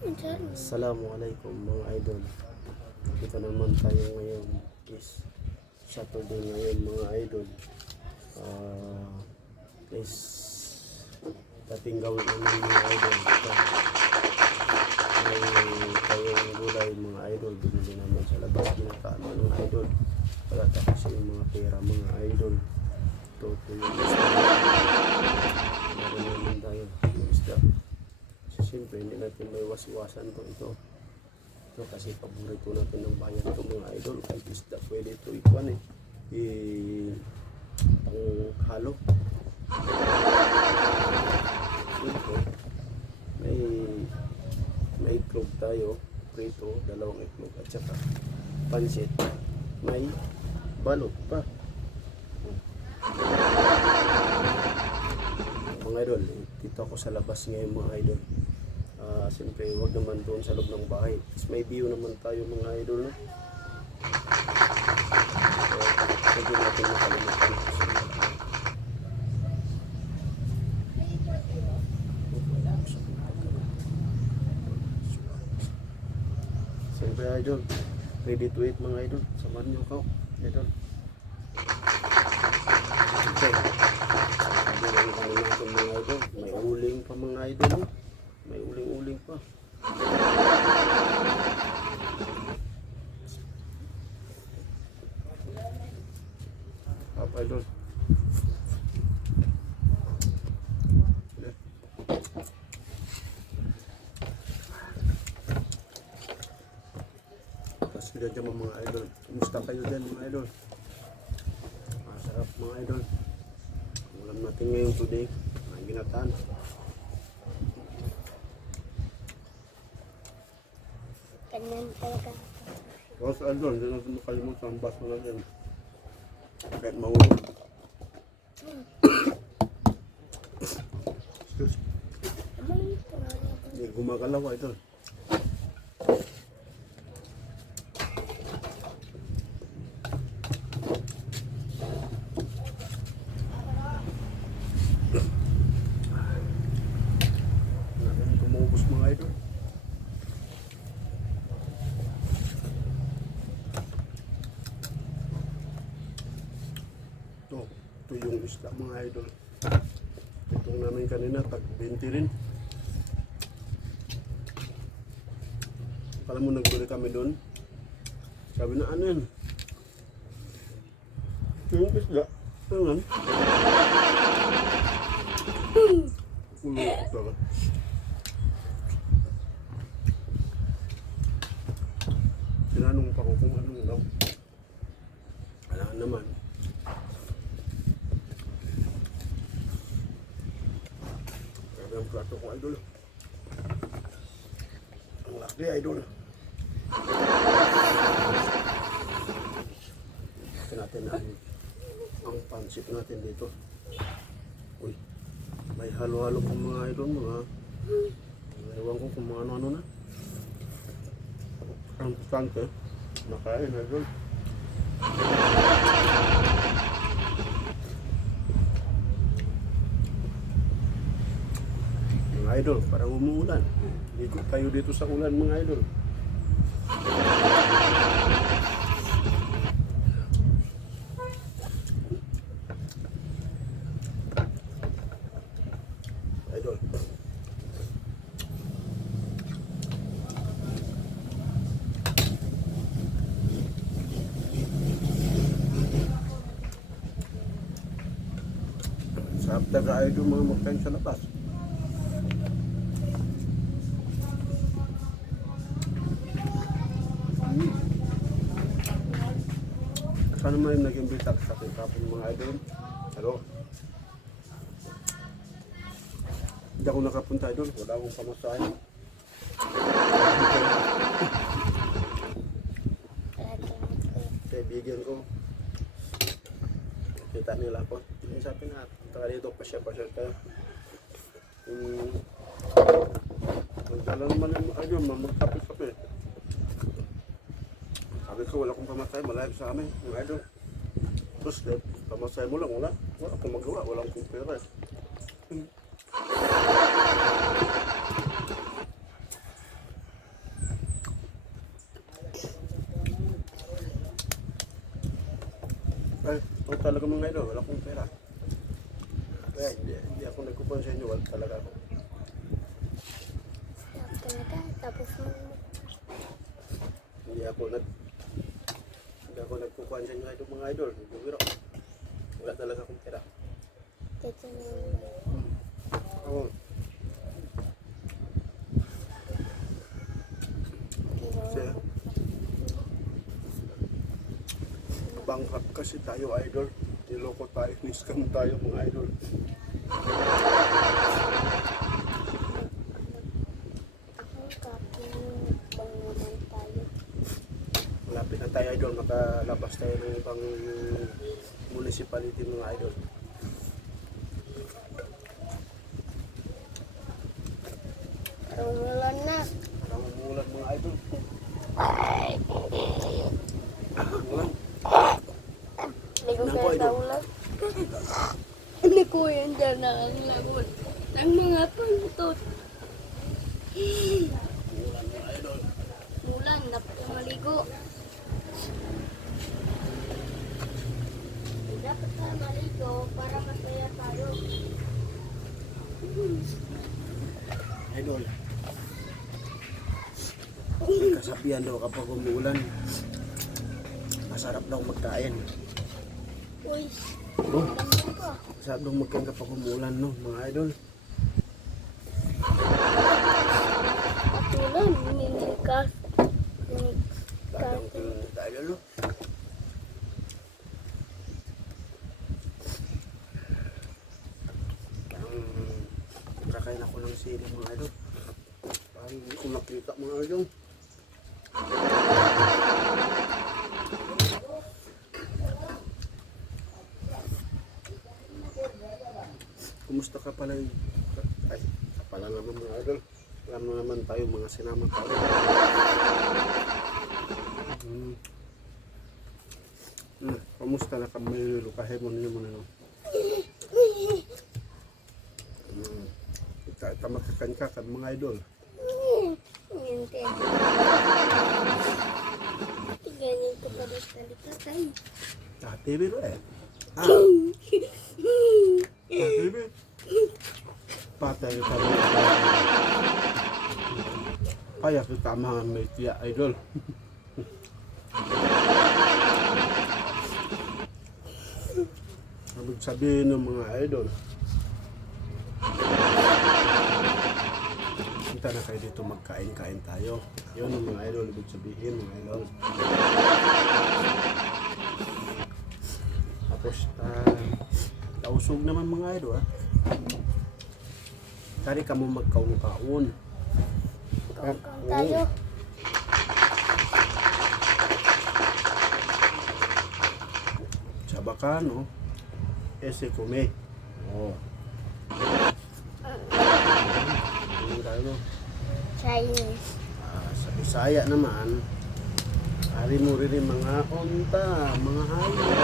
Assalamualaikum mga idol. Dito naman tayo ngayon is Saturday ngayon mga idol. Please dating gawin naman mga idol. May tayong gulay mga idol. Binili naman sa labas. Ginataan mga idol. Wala tapos yung mga pera mga idol. Ito yung isda. Meron naman tayo yung isda. Siyempre hindi natin may wasiwasan ito kasi paborito natin ng bayan ito mga idol. Kahit isda pwede ito ikuan panghalo. Ito may itlog tayo prito, dalawang itlog at saka pansit, may balot pa mga idol. Dito ako sa labas ngayon mga idol. Siyempre huwag naman doon sa loob ng bahay. May view naman tayo mga idol, no? So hindi natin makalimutan. Siyempre idol, ready to eat mga idol. Samahan nyo ako idol. Okay, sabihin kami natin mga idol. May uling pa mga idol, no? May uling-uling pa. Apa idol? Tapos kita dyan mga idol. Kumusta kayo dyan mga idol? Masarap mga idol. Ulam natin ngayon today. Ang ginataan. Ganyan talaga. Tapos idol, hindi natin makalimutan ang baso natin. Kahit mahulog. Hindi gumagalaw idol. Natin tumubos mga idol. Ito yung isda mga idol. Itong namin kanina tag 20 rin. Kala mo nagbili kami doon. Sabi na ano yan? Ito yung isda. Ano yan? Ulo ito ka. Tinanong pa ko kung anong daw. Wala naman. Ang plato ko idol. Ang laki idol. Ito natin ang pansit natin dito. Uy, may halo-halo kong mga idol mga. Ewan ko kung mga ano-ano na. Ang tangke. Nakain idol. Idol, parang umuulan. Ikot tayo dito sa ulan mga idol. Idol. Sarap talaga idol mga magkain sa labas. Sana man nag-imbita sa akin kapon mga idol. Hello. Hindi ako nakapunta idol. Wala akong pamasahin. Kaibigan ko. Kita nila ako. Sabi na, punta dito, pasya-pasya tayo. Magdala naman yung ayun, magkapit-kapit. Sabi ko, wala akong pamasay, malayo sa amin, yung idol. Tapos, pamasay mo lang, wala akong magawa, wala akong pera. Ako talaga mga idol, wala akong pera. Kaya hindi ako nagkupon sa inyo, wala talaga ako. Stop talaga. Tapos mo. Hindi ako nagkukuhan sa inyo idol, mga idol. Hindi biro. Wala talaga akong pera. Kaya mo. Ako, kasi bankrupt kasi tayo idol. Niloko tayo, niscam tayo mga idol. Ako kapin bangunan tayo. Malapit na tayo idol, makalabas tayo ng ibang municipality mga idol. Umulan na. Parang umulan mga idol. Umulan. Ligo Nako, kayo sa idol. ulan. Hindi ko yan dyan nakalabot. Ang mga pantot. Umulan mga idol. Mulan, dapat na maligo. Dapat na maligo para masaya tayo. Idol. May kasabihan daw kapag umulan, masarap daw magkain. Uy, Oh, ano ka? masarap daw magkain kapag umulan, no, mga idol. Mulan, minikas. Dadang tulong tayo, no. Kakain ako ng sili, mga idol. Parang hindi ko nakita, mga idol. Kumusta ka pala? Ay, ka pala naman mga idol. Alam mo naman tayo, mga sinama tayo. Kumusta na kami lukahe mo ninyo mo na, no? Tamakakan ka kan mga idol. Hindi. Ganyan ko pa rin salita tayo. Dati biro eh. Ah, dati biro. Patay ka mo. Kaya kita mga may tiya idol. Abig sabihin ng mga idol. Punta na kayo dito, magkain-kain tayo. Yun ang mga idol, ibig sabihin mga idol. Tapos, nausog naman mga idol ha. Kari ka mo magkaun-kaun. Kaun tayo. Sa Bacano, ese come. Oh. Ano tayo, no? Chinese. Sa Bisaya naman, ari mo rin yung mga onta, mga hayop.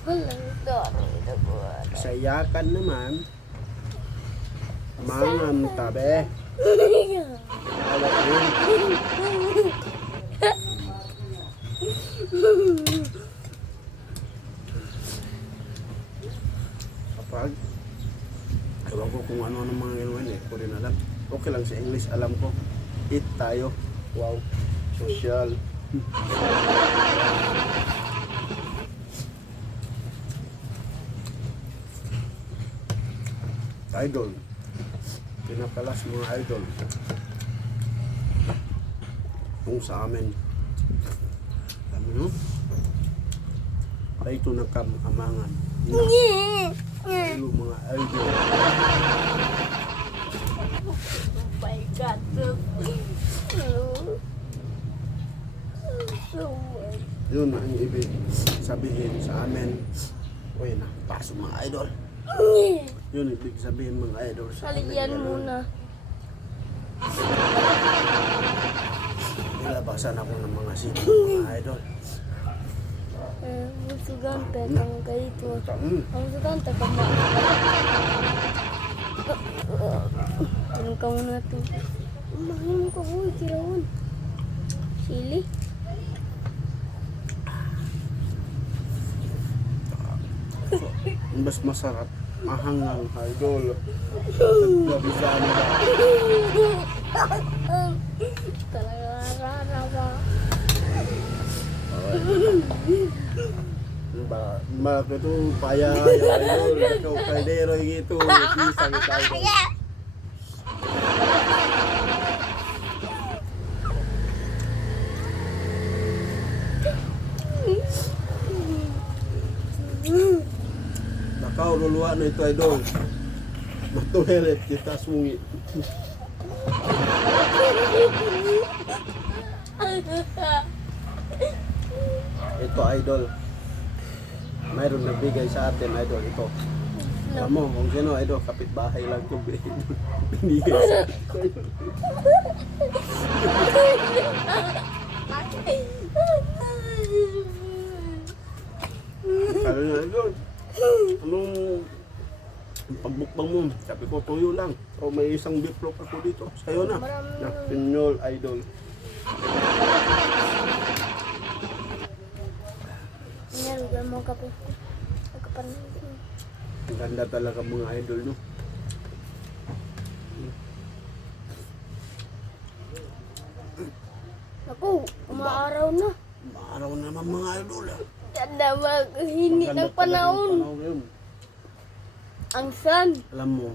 Walang dami na buwan. Sa Yakan naman, mangan tabe. Awak rin. Kapag, ewan ko kung ano ng mga ginawa niya, ko rin alam. Okay lang sa English, alam ko. Eat tayo. Wow. Social. Idol. Pinakalas mga idol. Kung sa amin. Alam mo, ay ito nagkamamangan. Yung mga idol. Oh my God. So much. Yun ang ibig sabihin sa amin. Uy, napaso mga idol. Yun ibig sabihin mga idol sa amin. Haligyan Ganun. muna. Nilabasan ako ng mga sino mga idol. Musugan pa kang ganito. Ang musugan ta ka mo. Tanong ka muna ito. Umahin mo ka, uy, kirawan. Sili? mas masarap, mahangang idol. Nabisaan ba? Talaga nakakarawa. Bakit ito paya idol? Ikaw kaldero gitu. Bisa kita idol. Nakau luluan na ito idol. Matuhelet kita sungi. Ito idol. Mayroon nagbigay sa atin idol ito. Alam mo kung sino idol, kapitbahay lang ito. Binigay sa atin. Sabi na idol, anong pagbukbang mo? Sabi ko, tuyo lang. O may isang biplok ako dito. Sa'yo na. Na Pinyol idol. Meron mo ka po. Ang ganda talaga mga idol, no? Ako, umaaraw na. Maaraw naman mga idol. Ganda maghini ng panahon. Yun. Ang sun. Alam mo,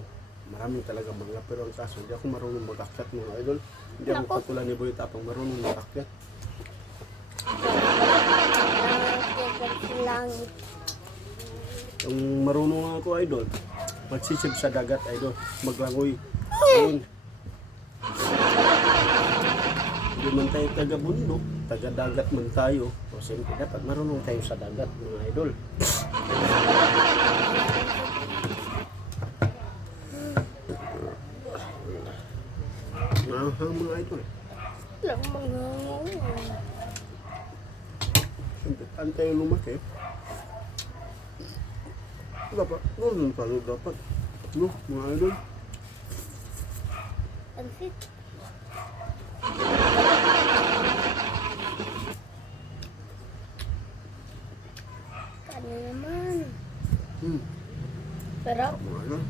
marami talaga mga pero ang kaso, hindi ako marunong mag-akyat mga idol. Hindi ako Nako. katulad ni Boy Tapang marunong mag-akyat. Sa langit. Yung marunong ako idol, magsisip sa dagat idol, maglangoy. Ayun. Hindi man tayo taga bundok, taga dagat man tayo. O siyempre dapat marunong tayo sa dagat mga idol. Mahang mga idol. Lang mga Siyempre, saan tayo lumaki? Dapat, ganun tayo dapat. No, mga idol. pansit. Ano naman? Pero, Mga idol.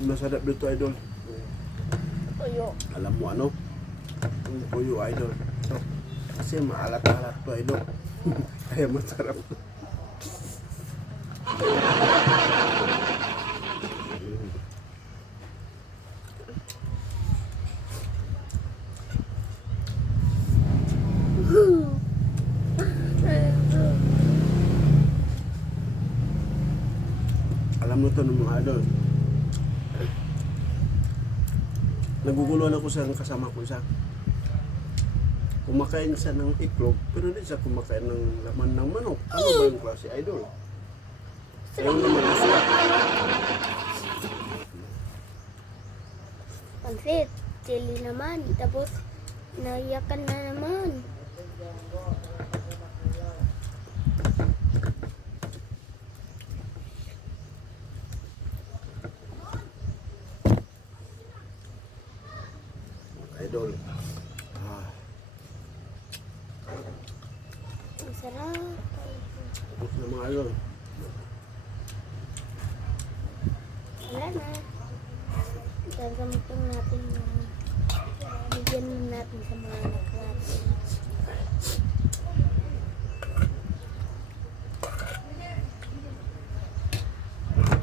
Masarap dito idol. tuyo. Alam mo ano? Yung puyo idol. So, kasi maalat-alat to idol. Kaya masarap. Alam mo to ng mga idol. Naguguluhan ako sa kasama ko isa. Kumakain siya ng itlog, pero hindi siya kumakain ng laman ng manok. Ano ba yung klase idol? Ayun naman siya. Pansit. Chili naman. Tapos, naiyakan na naman. Idol. Ah, Ang sarap. gusto ng mga idol. Wala na. Gagamitin natin yung bigyan natin sa mga anak natin.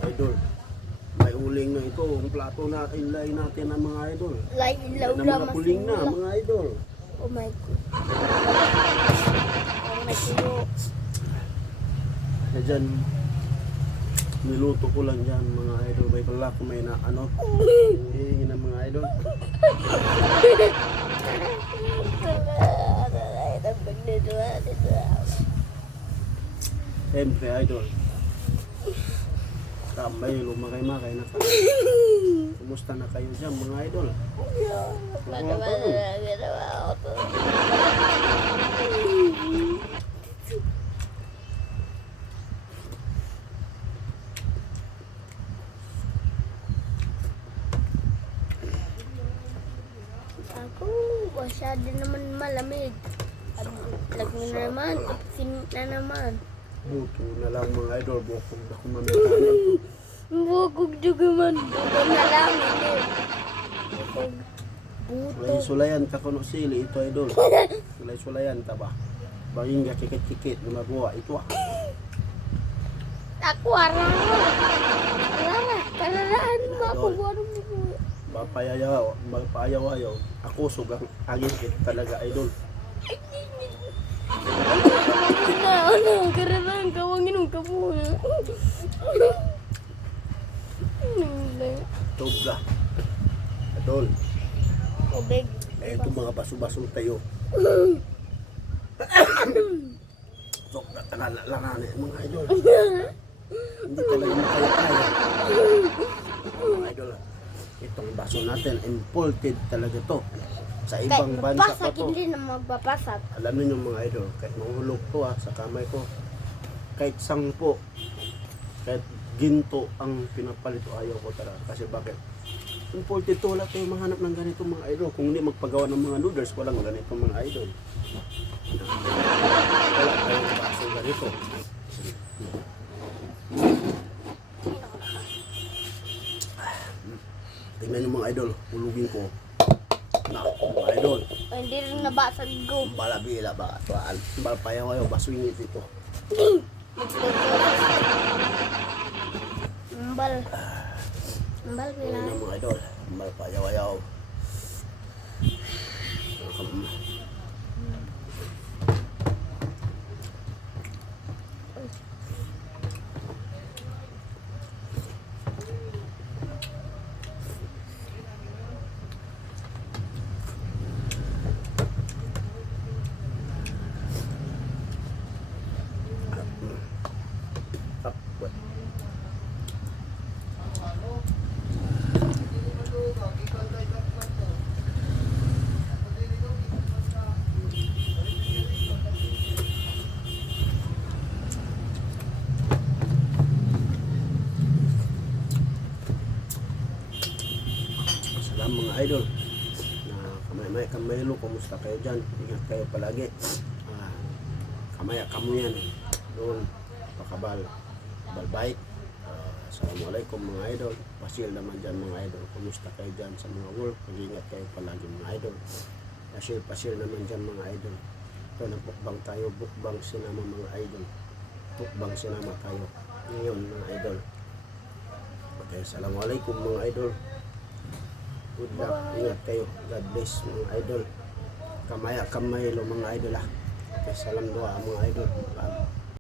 Idol. May uling na ito. Ang plato na ilay natin ng mga idol. Ilaw Na na mga puling na, mga idol. Oh my God. Oh my God. Kaya dyan, niluto ko lang dyan mga idol. May pala kung may na ano. Hihingi ng mga idol. Siyempre idol. Tambay, lumakay-makay na kayo. Kumusta na kayo dyan mga idol? Ako, masyado naman malamig. Lag na naman. Absent na naman. Buto na lang mga idol. Bukog na kumamitanan. Bukog juga man. Bukog na lang. Bukog. Buto. Sulayan ka kuno sili ito idol. Sulayan ka ba? Banging kikit-kikit na magawa ito ah. Ako arang. Arang. Kararaan mo ako. Warong mo. Mapayaw-ayaw. Ako sugang agin talaga idol. Ano, kararaan ka. Huwag inom ka muna. Tubga. Idol. Tubig. Eh, ito mga baso-baso tayo. So, natalalalanganin mga idol. Hindi talaga makaya-kaya. Mga idol, itong baso natin, imported talaga to. Sa ibang bansa pa to. Hindi na magbabasag. Alam niyo mga idol, kahit mahulog to sa kamay ko, kahit 10, kahit ginto ang pinapalito, ayaw ko talaga. Kasi bakit? Imported to, wala tayong mahanap ng ganito mga idol. Kung hindi magpagawa ng mga noodles, walang ganito mga idol. Wala tayong baso ganito. Tingnan niyo mga idol, hulugin ko. Na, mga idol. Hindi rin nabasag ko. Balabila ba? Balpayaw-ayaw, baswingit ito. Mbal. Mbal Ayan bilay. na mga idol, balpayaw-ayaw. Salam mga idol na kamay-lo, kumusta kayo dyan? Ingat kayo palagi. Kamaya kamuyan doon pakabal balbait. Assalamualaikum mga idol. Pasil naman dyan mga idol, kumusta kayo dyan sa mga work? Mag-ingat kayo palagi mga idol. Pasil naman dyan mga idol. Ito, nagpukbang tayo, bukbang sinama mga idol. Bukbang sinama tayo ngayon mga idol. Okay, assalamualaikum mga idol. Good luck, ingat kayo. God bless mga idol. Kamaya kamay lo mga idol ah. Okay, salam doa mga idol.